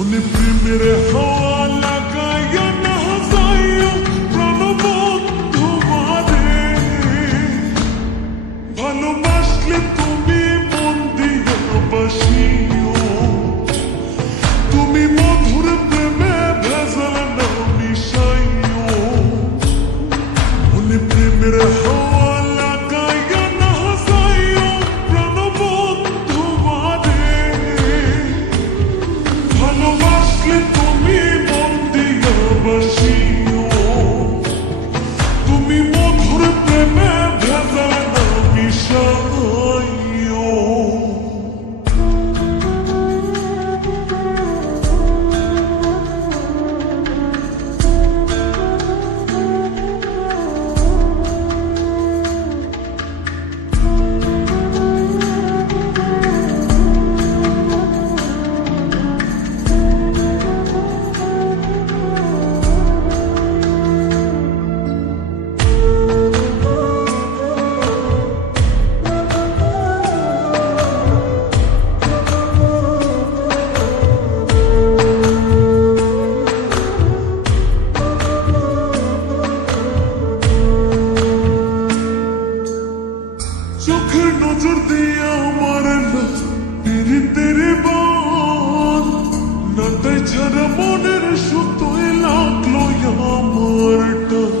উনি প্রেমের হাওয়া লাগাইয়া না যাইও প্রাণবন্ধু মারে, ভালোবাসলে তুমি মন দিয়া বাসিও, তুমি মধুর প্রেমে ভেজাল না মিশাইও। উনি প্রেমের হাওয়া লাগাইয়া না যাইও প্রাণবন্ধু মারে, ভালোবাসলে তুমি মন দিয়া বাসিও, তুমি মধুর প্রেমে ভেজাল না মিশাইও। চোখের নজর দিয়ে আমার না পীড়িতের বান, নাটাই ছাড়া মনের সুতোয় লাগলো আমার টান,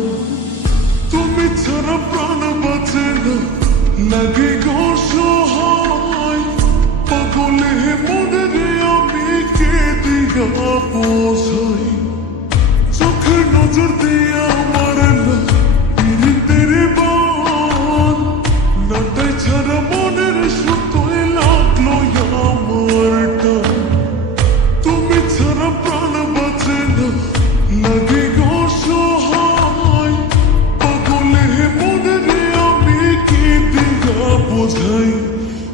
তুমি ছাড়া প্রাণ বাঁচে না লাগে গো সহায়, পাগলে মনের আমি কে দিয়া বোঝাই। চোখের নজর দিয়ে আমার না পীড়িতের বান, নাটাই ছাড়া মনের সুতোয় লাগলো আমার টান, তুমি ছাড়া প্রাণ বাঁচে না লাগে গো সহায়, পাগলে মনের আমি কি দিয়া বোঝাই।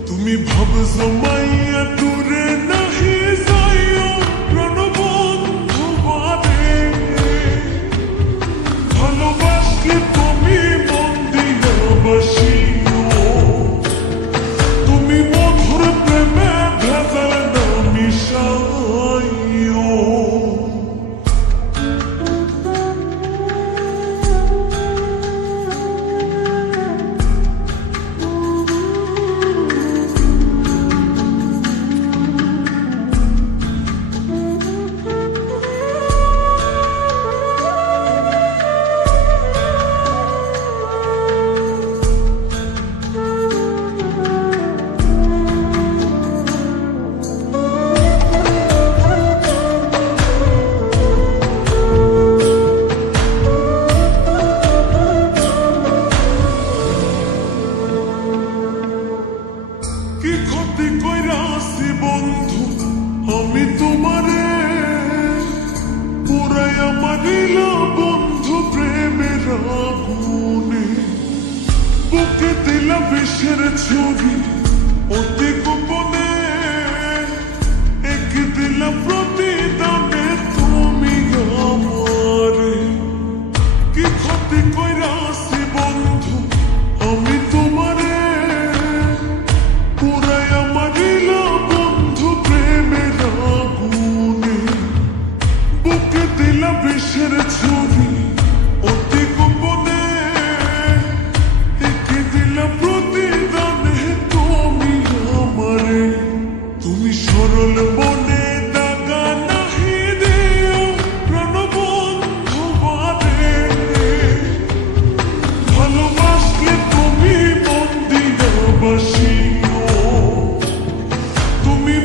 তুমি ভাব জমাইয়া দূরে নাহি যাইও প্রাণবন্ধু মারে, ভালোবাসলে তুমি মন দিয়া বাসিও, তুমি মধুর প্রেমে ভেজাল না মিশাইও। কি ক্ষতি কইরাছি বন্ধু আমি তোমারে, পুরাইয়া মারিলা বন্ধু প্রেমের আগুনে, বুকে দিলা বিষের ছুরি অতি গোপনে, একে দিলা প্রতিদানে তুমি আমারে। কি ক্ষতি কইরাছি বন্ধু আমি তোমারে, পুরাইয়া মারিলা বন্ধু প্রেমের আগুনে, বুকে দিলা বিষের ছুরি অতি গোপনে, একে দিলা প্রতিদানে তুমি আমারে। তুমি সরল মনে দাগা নাহি দিও প্রাণবন্ধু মারে, ভালোবাসলে তুমি মন দিয়া বাসিও, তুমি